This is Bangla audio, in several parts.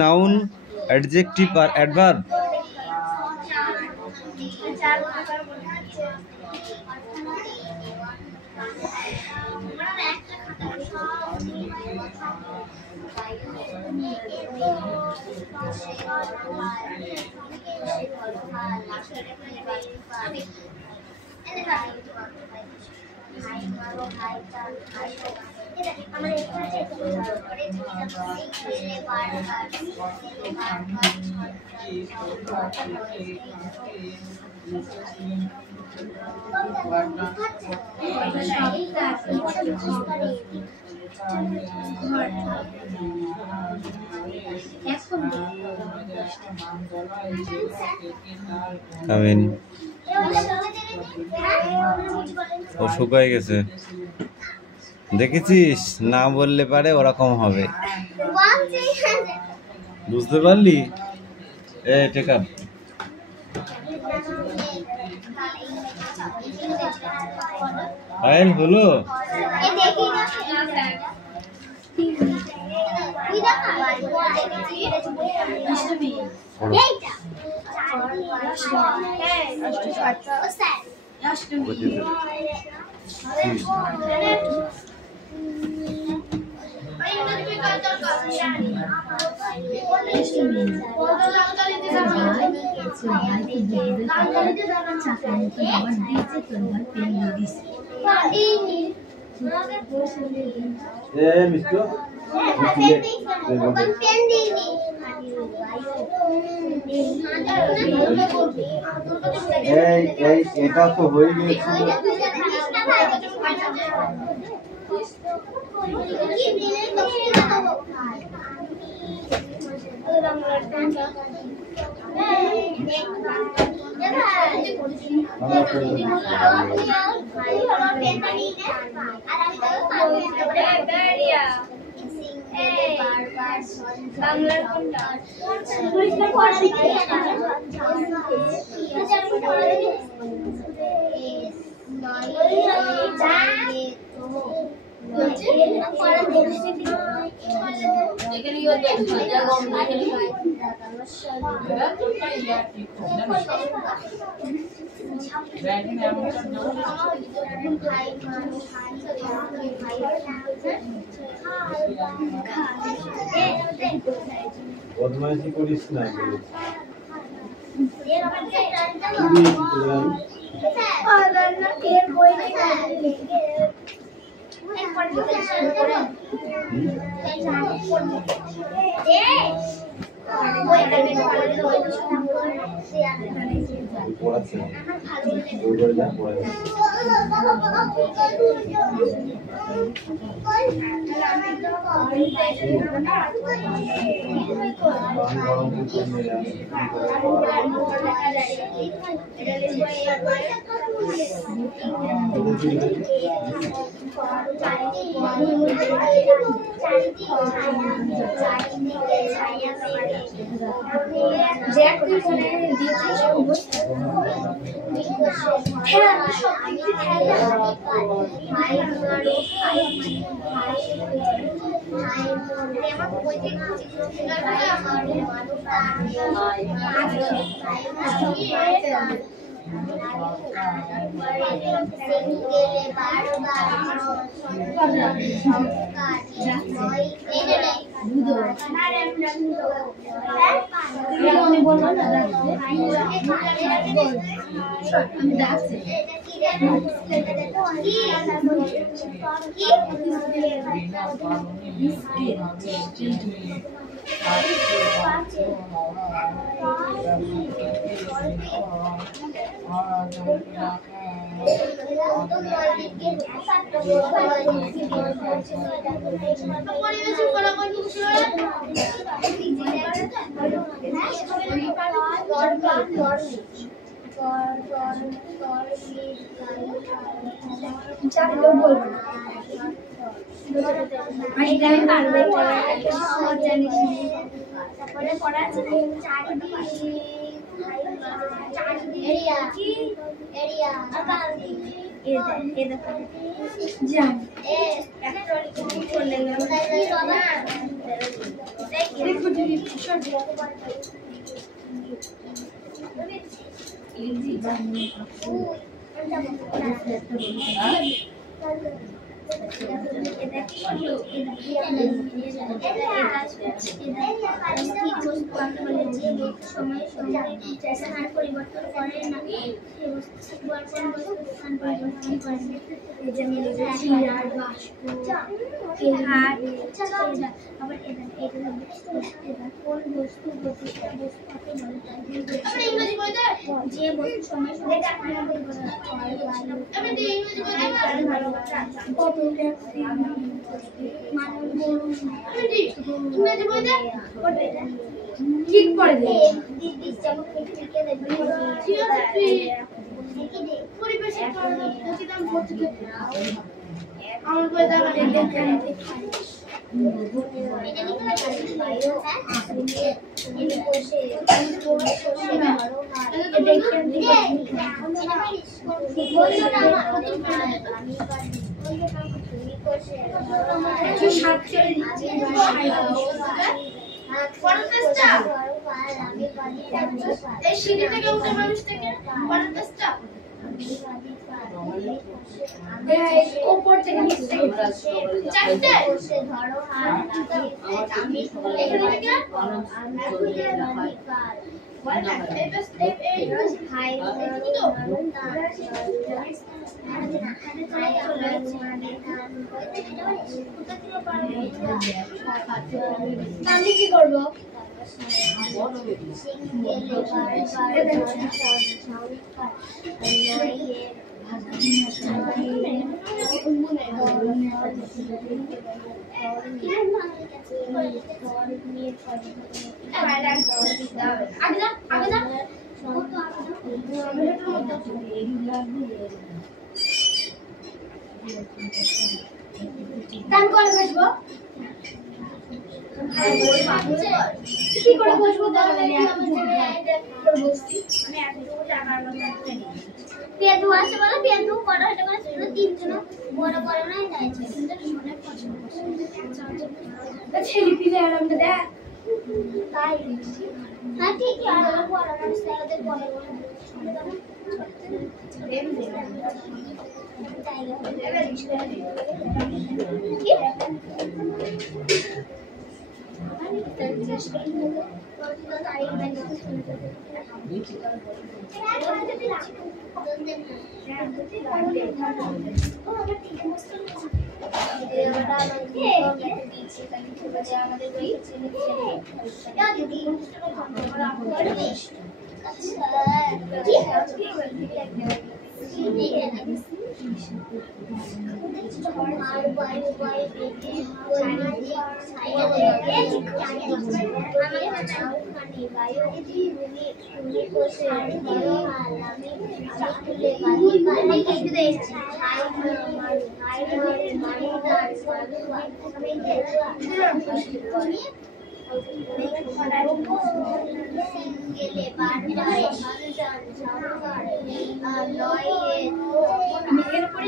নাউন, অ্যাডজেক্টিভ আর অ্যাডভার্ব। ও শুকায় গেছে, দেখেছিস? না বললে পারে ওরকম হবে, বুঝতে পারলি? Take up. ফাইল হলো? এটা তো হয়ে গিয়েছিল। বদমাইশি করিস না। ঠিক করে দে পরিবেশের কারণে প্রতিদান করতে আমার বই দাও এই সিঁড়ি থেকে উঠে মানুষ থেকে পরের পেজটা উপর থেকে নিচ থেকে চারটে ধরো হাত আমি এখানে থেকে আমি কি করবো দান করে বসবো কি করে বসবো পেদু আছে বলো পেদু বড় হতে পারে শুধু তিনজন বড় বড় নাই যাইছে কিন্তু অনেক পছন্দ ছেলে পিলে আরামটা দেখ তাই না ঠিক আছে আর বড় রাস্তাতে বড় বড়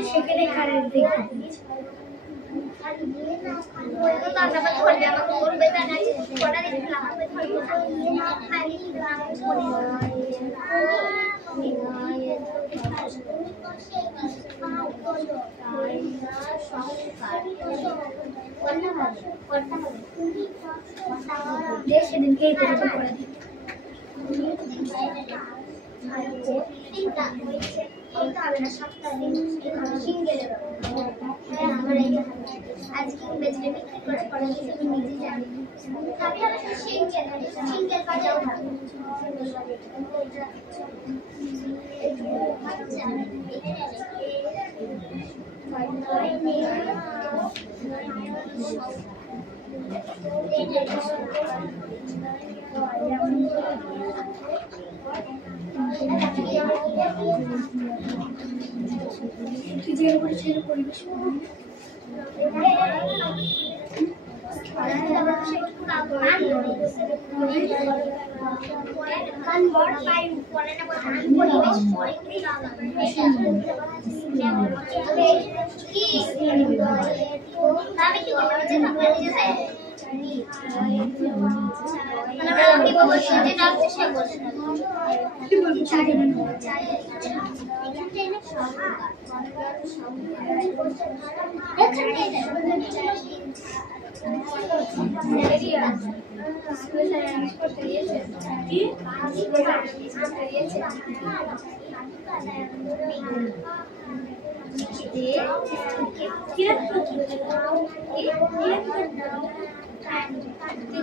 সেখানে খারাপ দেখি সেদিনকে করতে হবে না সপ্তাহে সিঙ্গেল আজকে বেচে বিক্রি করে পরে আমি নিজে জানি আমি আবার সিঙ্গেল কাজেও থাকি পরিবেশ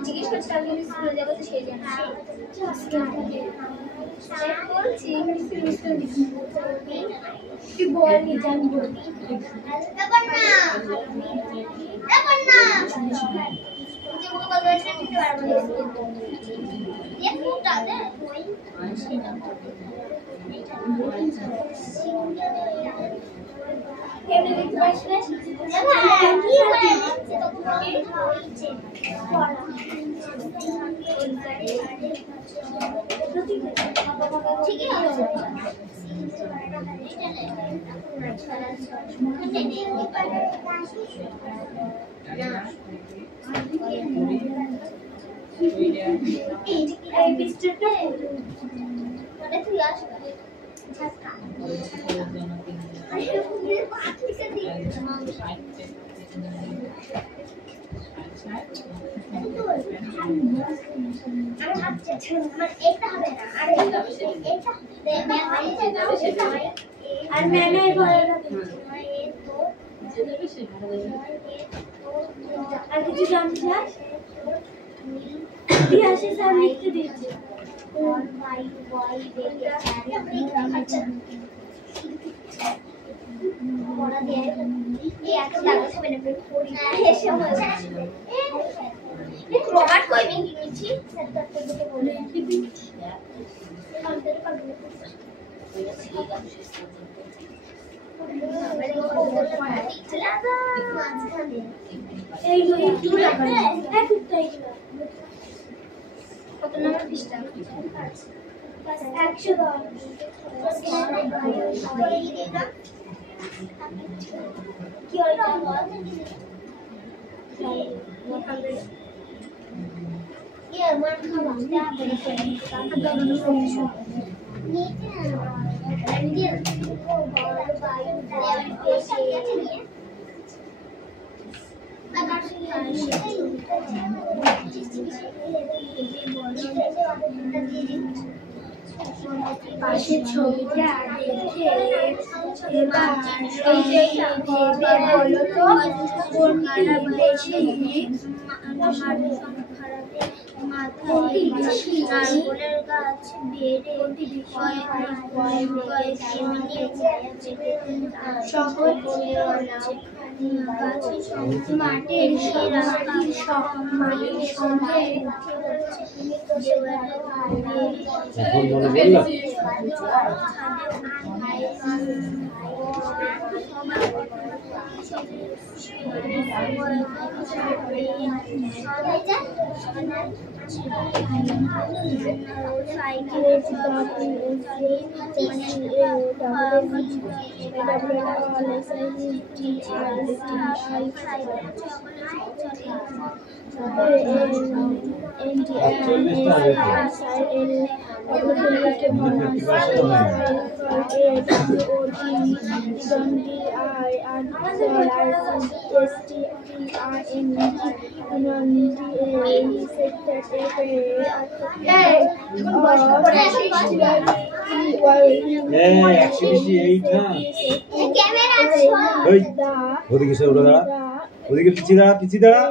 জিজ্ঞেস করছিলাম স্কুলে যাবো তো সেই জন্য তুই বলনি জানবো পাশের ছবিটা দেখে এবার বলো তো কোনটি বেশি কোনটি বেশি নারকেলের গাছ বেড়ে শহর মাটির সঙ্গে একশো বেশি এইট না ওই ওদিকে সে উঠে দাঁড়া ওদিকে পিছিয়ে দাঁড়া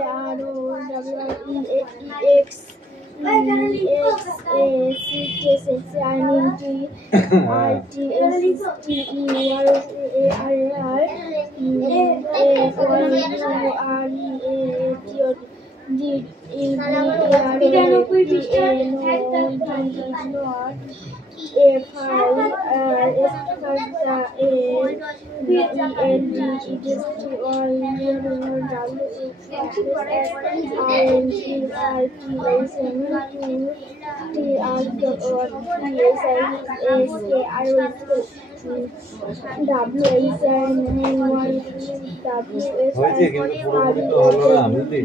হয়েছে কিন্তু পুরোপুরি তো হলো না বুঝলি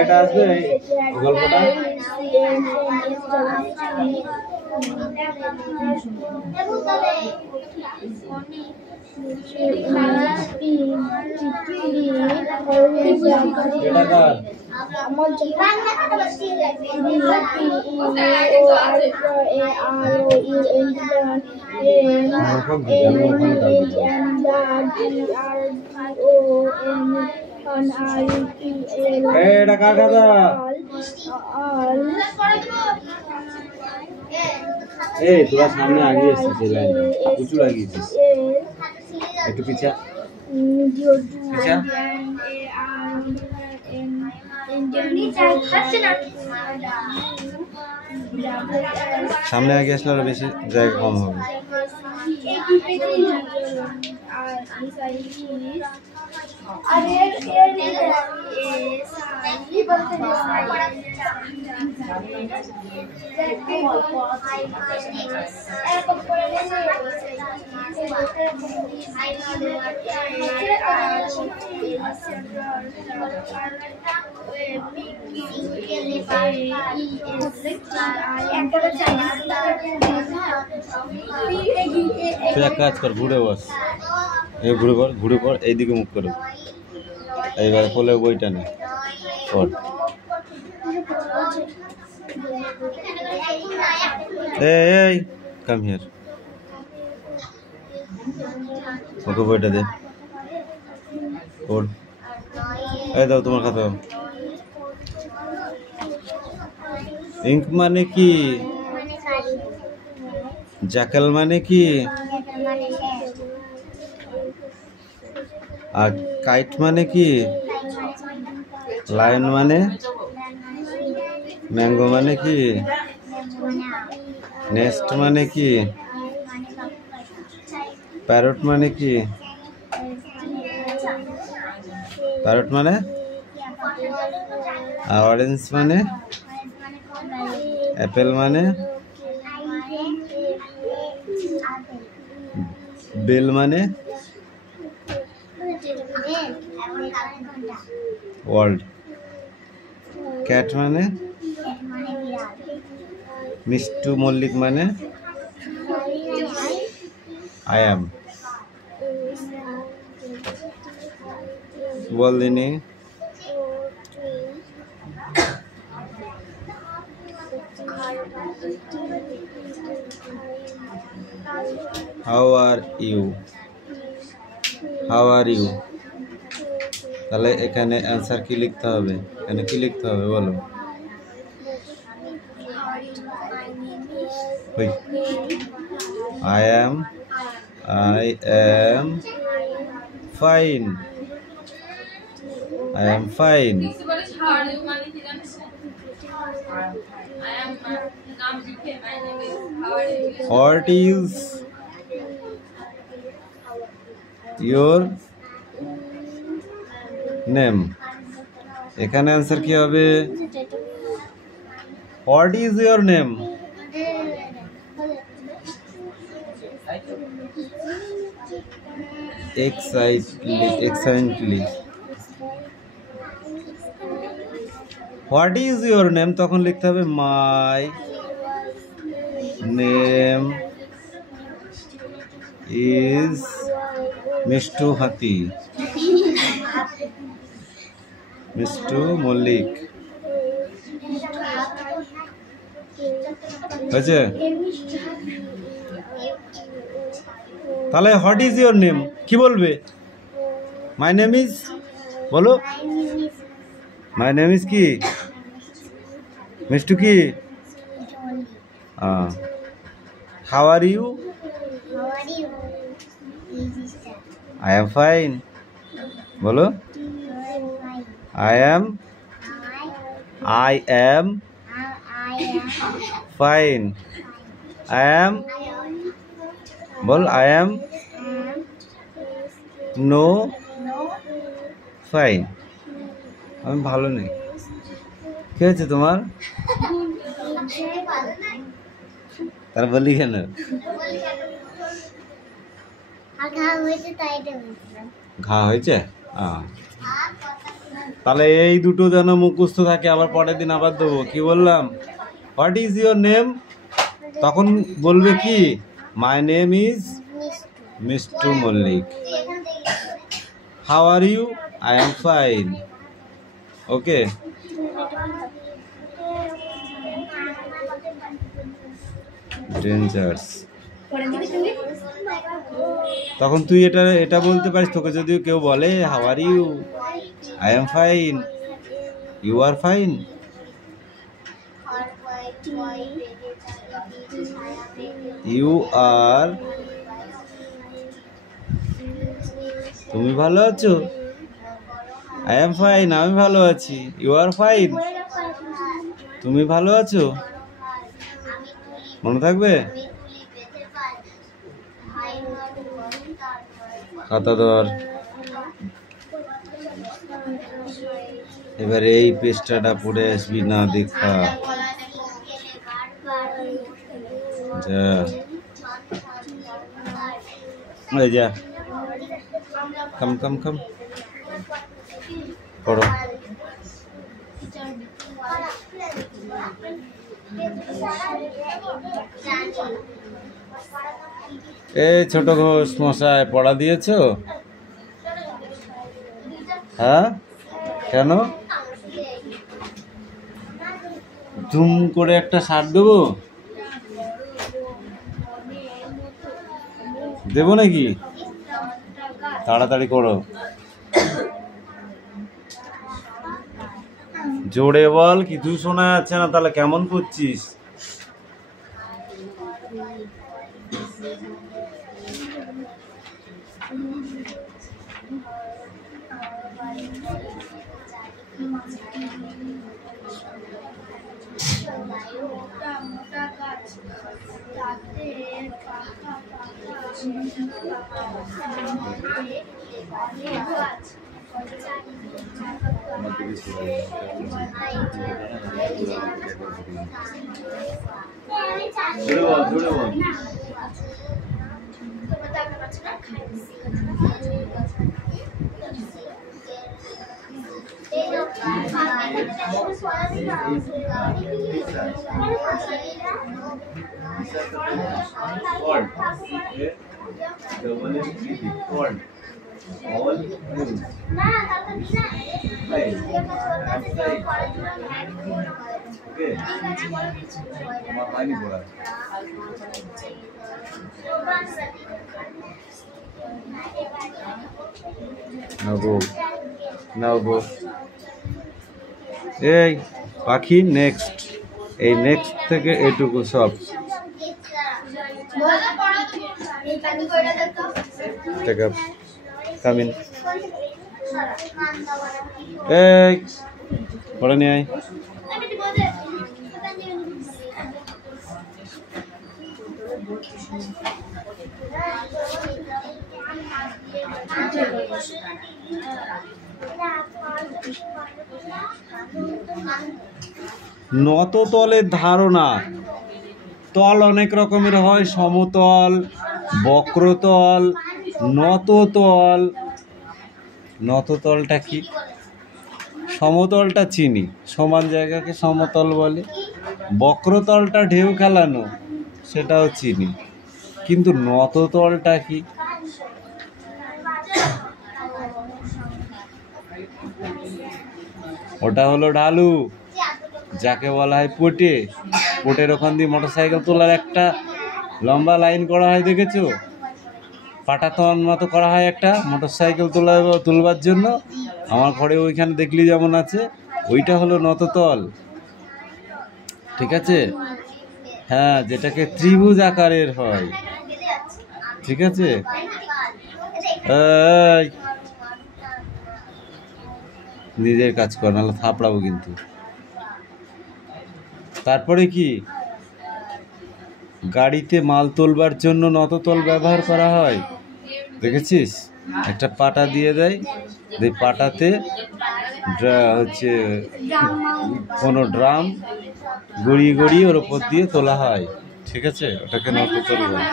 এটা আছে গল্পটা এটা কার এটা কার খাতা এই তোরা সামনে আগিয়ে এসেছিস এই লাইন প্রচুর আগিয়েছিস একটু পিছা পিছা সামনে আগে আসলে আরো বেশি জায়গা কম হবে তুই এক কাজ কর ঘুরে বস এই ঘুরে পর এইদিকে মুখ করো এইবার কোলে বইটা নে পর এই কাম হিয়ার ওকে বইটা দে পড় এই দাও তোমার খাতা ইঙ্ক মানে কি জ্যাকেল মানে কি আর কাইট মানে কি লায়ন মানে ম্যাঙ্গো মানে কি নেস্ট মানে কি প্যারট মানে কি প্যারট মানে আর অরেঞ্জ মানে অ্যাপেল মানে বেল মানে ওয়ার্ল্ড ক্যাট মানে মিষ্টু মল্লিক মানে আই অ্যাম বল দিনি হাউ আর ইউ তাহলে এখানে অ্যান্সার কি লিখতে হবে এখানে কি লিখতে হবে বলো I am fine. I am fine. What is your name? এখানে आंसर কি হবে? What is your name? Excellently. What is your name, তখন লিখতে হবে মাই নেম ইজ মিষ্টু হাতি, মিষ্টু মল্লিক। হয়েছে? তাহলে হোয়াট ইজ ইউর নেম কি বলবে? মাই নেম ইজ, বলো। মাই নেম ইজ কি? মিষ্টু কি? How are you? I am fine, বলো। I am fine. I am, বল। I am no fine. আমি ভালো নেই। কি হয়েছে তোমার? তার বলি কেন? ঘা হয়েছে? তাহলে এই দুটো যেন মুখস্থ থাকে, আবার পরের দিন আবার দেবো। কি বললাম? হোয়াট ইজ ইউর নেম, তখন বলবে কি? My name is Mishtu Mallick. How are you? I am fine. Okay. Dangers. তখন তুই এটা বলতে পারিস। তোকে যদি কেউ বলে how are you, I am fine, you are fine. You are, তুমি ভালো আছো? আই এম ফাইন, আমি ভালো আছি। ইউ আর ফাইন, তুমি ভালো আছো। মনে থাকবে? খাতা ধর। এবারে এই পেজটা পড়ে আসবি না দেখা। যা, যা, কম কম কম পড়ো। এই ছোট ঘোষ মশাই পড়া দিয়েছো? হ্যাঁ, কেন? জুম করে একটা শার্ট দেবো? দেবো নাকি? তাড়াতাড়ি করো, জোরে বল। কিছু শোনা যাচ্ছে না, তাহলে কেমন করছিস? এই পাখি নেক্সট, এই নেক্সট থেকে এইটুকু সব কামিন। এই পড়ে নিয়ে আয়। নত তলের ধারণা। তল অনেক রকমের হয়, সমতল, বক্রতল, নততল। নততলটা কি? সমতলটা চিনি, সমান জায়গাকে সমতল বলে। বক্রতলটা ঢেউ খেলানো, সেটাও চিনি। কিন্তু নততলটা কি? ওটা হলো ঢালু, যাকে বলা হয় পোটে। পোটের ওখান দিয়ে মোটরসাইকেল তোলার একটা লম্বা লাইন করা হয়, দেখেছো? পাটাতন মতো করা হয় একটা মোটরসাইকেল তুলবার জন্য। আমার ঘরে ওইখানে দেখলি যেমন আছে, ওইটা হলো নততল। ঠিক আছে? হ্যাঁ, যেটাকে ত্রিভুজ আকারের হয়। ঠিক আছে? এই, নিজের কাজ কর, নাহলে থাপড়াবো কিন্তু। তারপরে কি, গাড়িতে মাল তোলবার জন্য নততল ব্যবহার করা হয়, দেখেছিস? একটা পাটা দিয়ে দেয়, এই পাটাতে হচ্ছে কোনো ড্রাম গড়িয়ে গড়িয়ে ওর ওপর দিয়ে তোলা হয়। ঠিক আছে? ওটাকে নততল বলে।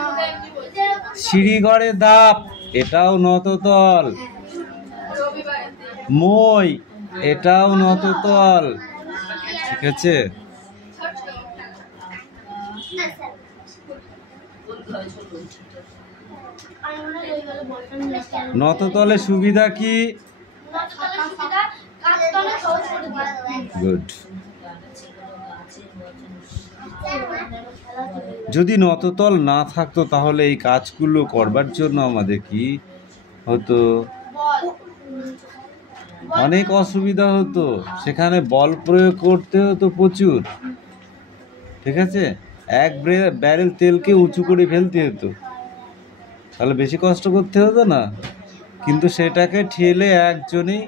সিঁড়ি ঘরে ধাপ, এটাও নততল। মই, এটাও নততল। ঠিক আছে? নততলের সুবিধা কি? গুড। যদি নততল না থাকতো তাহলে এই কাজগুলো করবার জন্য আমাদের কি হতো? অনেক অসুবিধা হতো। সেখানে বল প্রয়োগ করতে হতো প্রচুর। ঠিক আছে? এক ব্যারেল তেলকে উঁচু করে ফেলতে হতো, তাহলে বেশি কষ্ট করতে হতো না। কিন্তু সেটাকে ঠেলে একজনেই,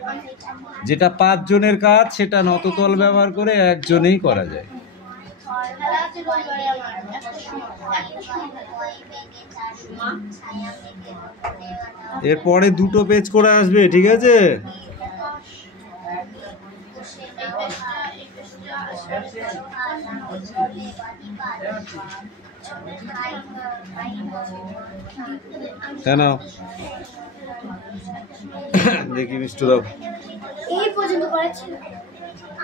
যেটা 5 জনের কাজ, সেটা নততল ব্যবহার করে একজনেই করা যায়। এরপরে 2টো পেজ করে আসবে। ঠিক আছে? কেন দেখি মিষ্টি দাও।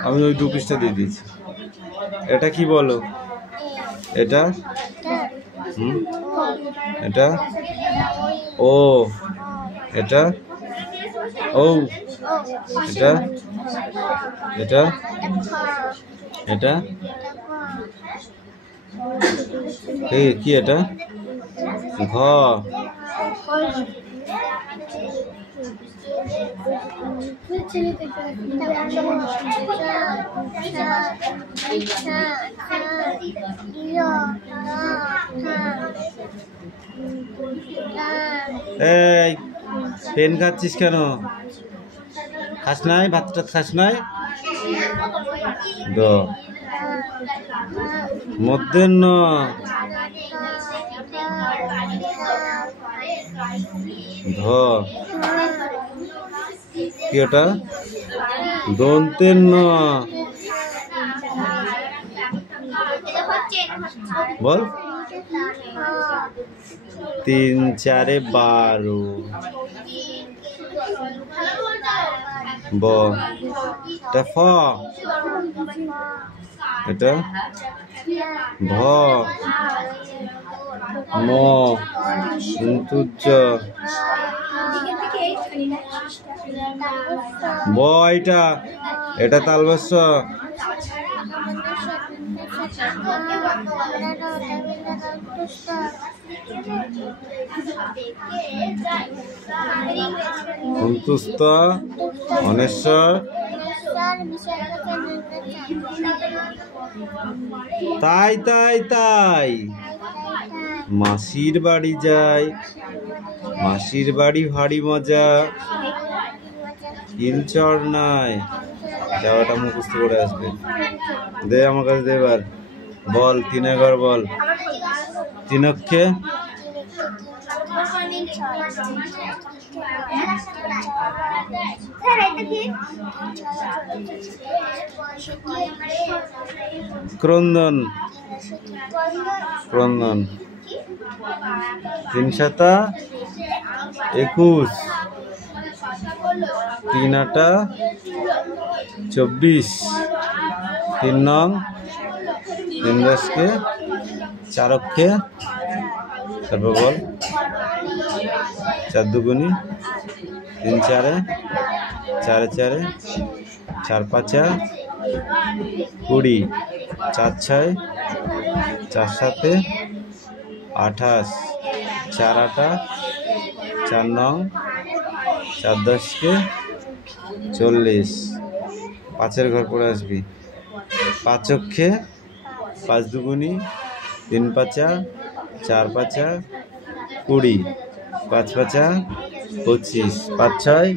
আমি ওই 2 পৃষ্ঠা দিয়ে দিয়েছি। এটা কি বলো? এটা এটা ও, এটা ও, এটা এটা এটা এই কি? এটা ঘ। এই, পেন খাচ্ছিস কেন? খাস নাই? ভাতটা খাস নাই? মধ্যাহ্ন ধ কি? ওটা দন্তের ন। বল। 3 4 12 ব। এটা ফ, এটা ভ, ম, ব। এটা তালবস্য। সন্তুষ্ট, অনেশ্বর, তাই তাই তাই। মাসির বাড়ি যাই, মাসির বাড়ি ভারী মজা, ইলচর নাই। যাওয়াটা মুখস্থ করে আসবে। দে আমার কাছে দে এবার। বল, 3 ঘর বল। 3 অক্ষে ক্রন্দন, ক্রন্দন। 3 7 21 তিন আটা 24, 3 নং 3 10কে 4 অক্ষে, তারপর বল 4 দুগুনি 3 4, 4 4, 4 5, 20, 4 6, 4 7, 28, 4 8, 4 9, 4 10কে 40, 5-এর ঘর পড়ে আসবি, 5 অক্ষে 5 দুগুনি 3 5, 4 5, 20, 5 5, 25, 5 6,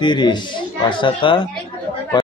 30, 5 7,